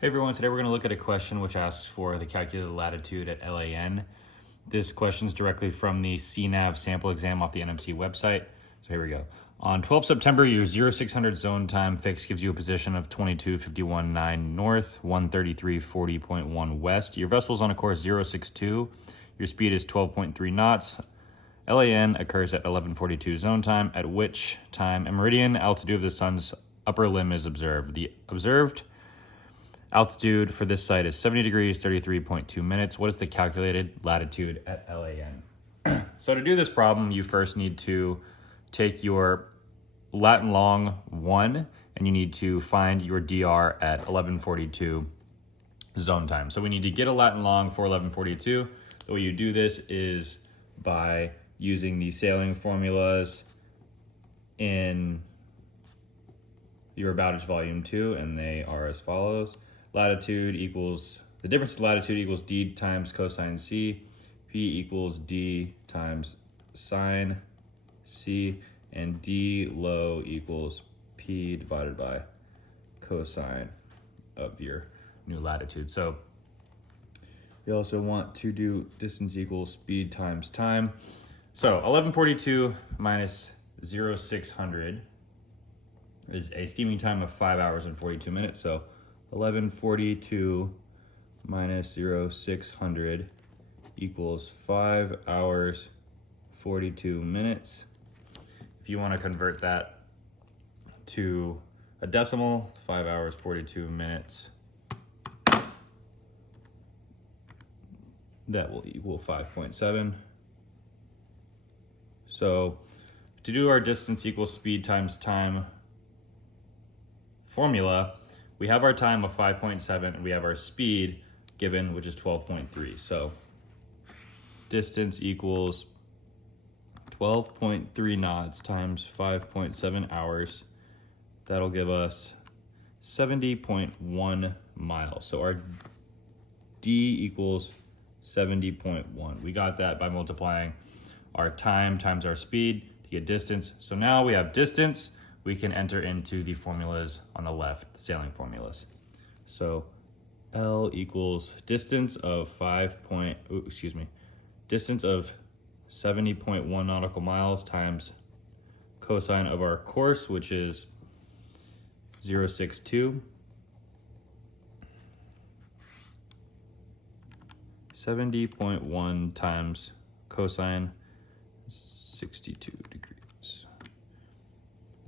Hey everyone, today we're going to look at a question which asks for the calculated latitude at LAN. This question is directly from the CNAV sample exam off the NMC website. So here we go. On 12 September, your 0600 zone time fix gives you a position of 22:51.9 north, 133:40.1 west. Your vessel's on a course 062. Your speed is 12.3 knots. LAN occurs at 11:42 zone time, at which time a meridian altitude of the sun's upper limb is observed. The observed altitude for this site is 70 degrees, 33.2 minutes. What is the calculated latitude at LAN? So to do this problem, you first need to take your lat and long 1, and you need to find your DR at 11:42 zone time. So we need to get a lat and long for 11:42. The way you do this is by using the sailing formulas in your aboutage volume 2, and they are as follows. Latitude equals, the difference in latitude equals d times cosine c, p equals d times sine c, and d low equals p divided by cosine of your new latitude. So we also want to do distance equals speed times time. So 1142 minus 0600 is a steaming time of 5 hours and 42 minutes. So 1142 minus 0600 equals 5 hours 42 minutes. If you want to convert that to a decimal, 5 hours 42 minutes, that will equal 5.7. So to do our distance equals speed times time formula, we have our time of 5.7 and we have our speed given, which is 12.3. So distance equals 12.3 knots times 5.7 hours. That'll give us 70.1 miles. So our D equals 70.1. We got that by multiplying our time times our speed to get distance. So now we have distance. We can enter into the formulas on the left, the sailing formulas. So L equals distance of distance of 70.1 nautical miles times cosine of our course, which is 062. 70.1 times cosine 62 degrees.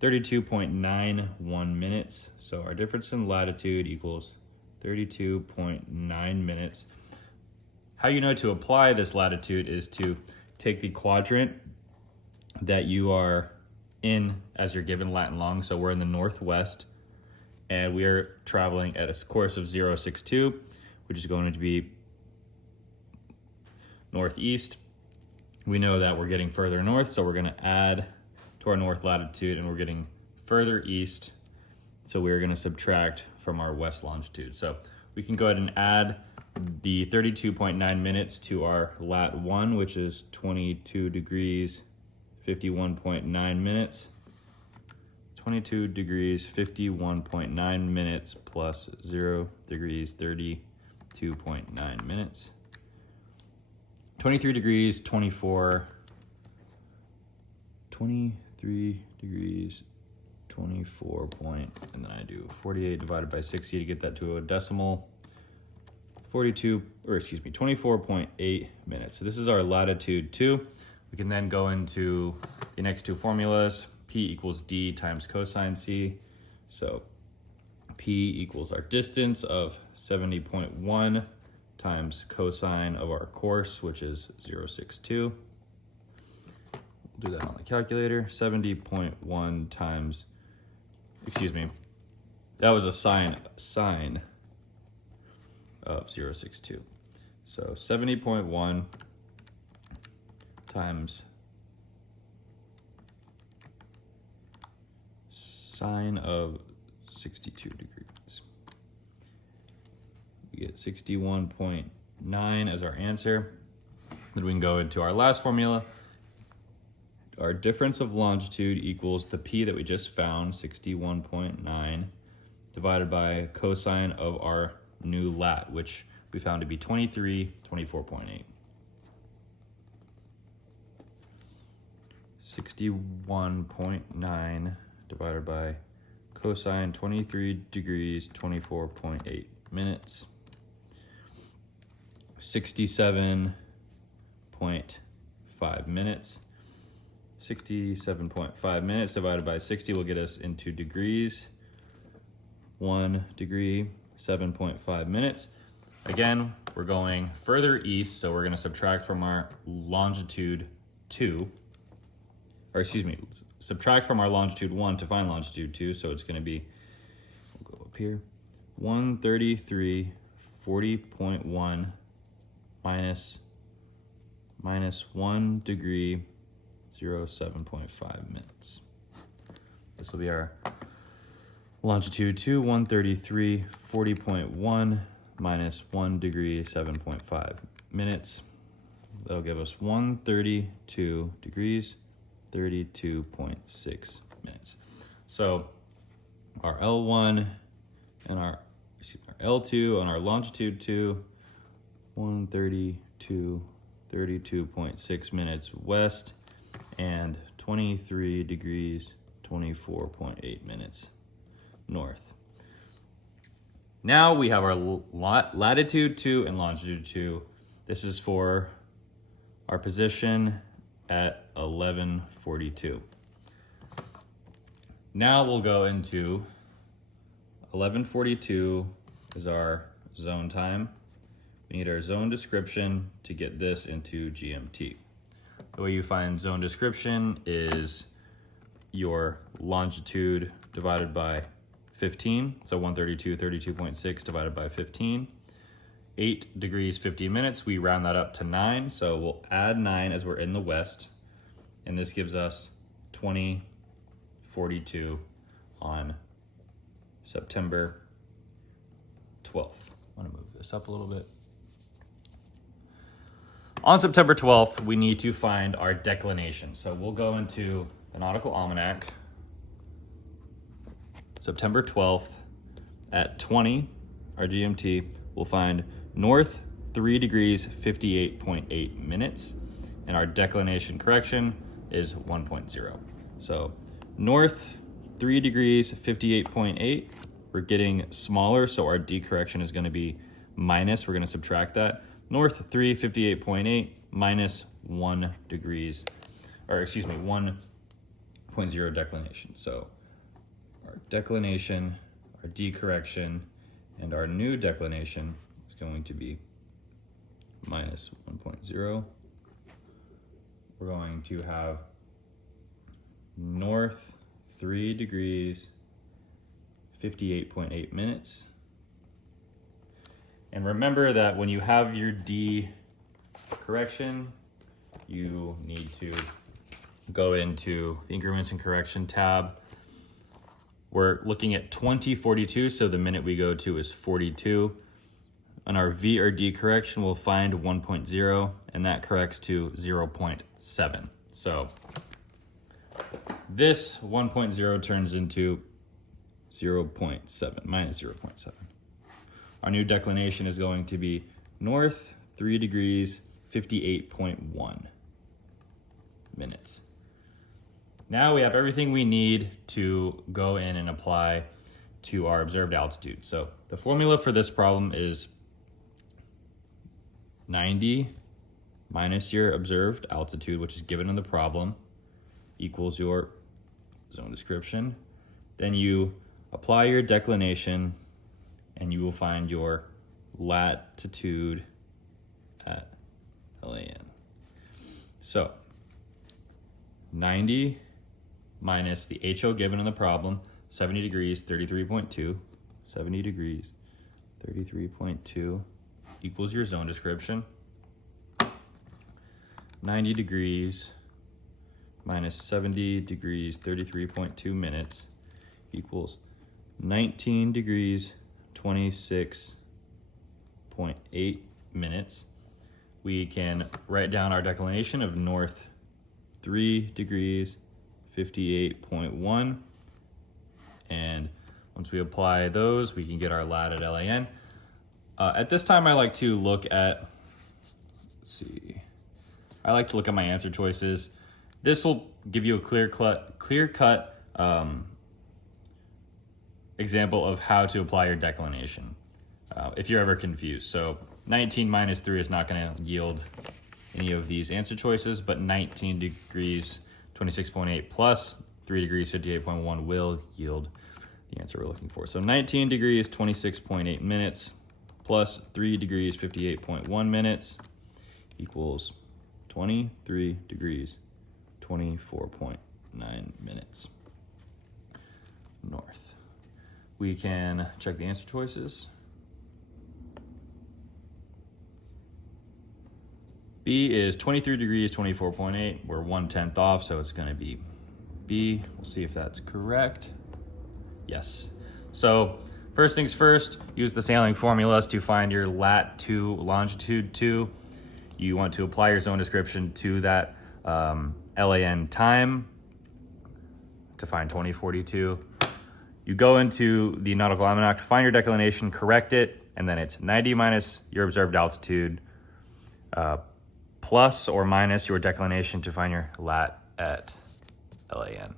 32.91 minutes. So our difference in latitude equals 32.9 minutes. How you know to apply this latitude is to take the quadrant that you are in as you're given lat and long. So we're in the northwest and we are traveling at a course of 062, which is going to be northeast. We know that we're getting further north, so we're going to add to our north latitude, and we're getting further east, so we're going to subtract from our west longitude. So we can go ahead and add the 32.9 minutes to our lat 1, which is 22 degrees 51.9 minutes. 22 degrees 51.9 minutes plus 0 degrees 32.9 minutes. 23 degrees 24 point, and then I do 48 divided by 60 to get that to a decimal. 24.8 minutes. So this is our latitude 2. We can then go into the next two formulas. P equals D times cosine C. So P equals our distance of 70.1 times cosine of our course, which is 062. We'll do that on the calculator. 70.1 times, that was a sine of 062. So 70.1 times sine of 62 degrees. We get 61.9 as our answer. Then we can go into our last formula. Our difference of longitude equals the P that we just found, 61.9, divided by cosine of our new lat, which we found to be 2324.8. 61.9 divided by cosine 23 degrees, 24.8 minutes. 67.5 minutes. 67.5 minutes divided by 60 will get us into degrees. 1 degree, 7.5 minutes. Again, we're going further east, so we're going to subtract from our longitude 2, or excuse me, subtract from our longitude 1 to find longitude 2, so it's going to be, we'll go up here, 133.40.1 minus 1 degree, 07.5 minutes. This will be our longitude 2, 133.40.1 minus 1 degree, 7.5 minutes. That'll give us 132 degrees, 32.6 minutes. So our L1 and our L2 and our longitude 2, 132, 32.6 minutes west, and 23 degrees, 24.8 minutes north. Now we have our latitude 2 and longitude 2. This is for our position at 1142. Now we'll go into 1142 is our zone time. We need our zone description to get this into GMT. The way you find zone description is your longitude divided by 15. So 132, 32.6 divided by 15. 8 degrees, 50 minutes. We round that up to 9. So we'll add 9 as we're in the west. And this gives us 2042 on September 12th. I want to move this up a little bit. On September 12th, we need to find our declination. So we'll go into the Nautical Almanac, September 12th at 20, our GMT, we'll find north 3 degrees, 58.8 minutes, and our declination correction is 1.0. So north 3 degrees, 58.8, we're getting smaller, so our D correction is going to be minus, we're going to subtract that. North 3, 58.8 minus 1 degrees, or excuse me, 1.0 declination. So our declination, our D correction, and our new declination is going to be minus 1.0. We're going to have north 3 degrees, 58.8 minutes. And remember that when you have your D correction, you need to go into the increments and correction tab. We're looking at 2042, so the minute we go to is 42. On our V or D correction, we'll find 1.0, and that corrects to 0.7. So this 1.0 turns into 0.7, minus 0.7. Our new declination is going to be north 3 degrees, 58.1 minutes. Now we have everything we need to go in and apply to our observed altitude. So the formula for this problem is 90 minus your observed altitude, which is given in the problem, equals your zone description. Then you apply your declination and you will find your latitude at LAN. So 90 minus the HO given in the problem, 70 degrees, 33.2, 70 degrees, 33.2 equals your zone description. 90 degrees minus 70 degrees, 33.2 minutes equals 19 degrees, 26.8 minutes. We can write down our declination of north 3 degrees, 58.1. And once we apply those, we can get our lat at LAN. At this time, I like to look at, I like to look at my answer choices. This will give you a clear-cut example of how to apply your declination if you're ever confused. So 19 minus 3 is not going to yield any of these answer choices, but 19 degrees 26.8 plus 3 degrees 58.1 will yield the answer we're looking for. So 19 degrees 26.8 minutes plus 3 degrees 58.1 minutes equals 23 degrees 24.9 minutes north. We can check the answer choices. B is 23 degrees 24.8. We're 1/10 off, so it's going to be B. We'll see if that's correct. Yes. So first things first, use the sailing formulas to find your lat 2, longitude 2. You want to apply your zone description to that LAN time to find 2042. You go into the nautical almanac, find your declination, correct it, and then it's 90 minus your observed altitude plus or minus your declination to find your lat at LAN.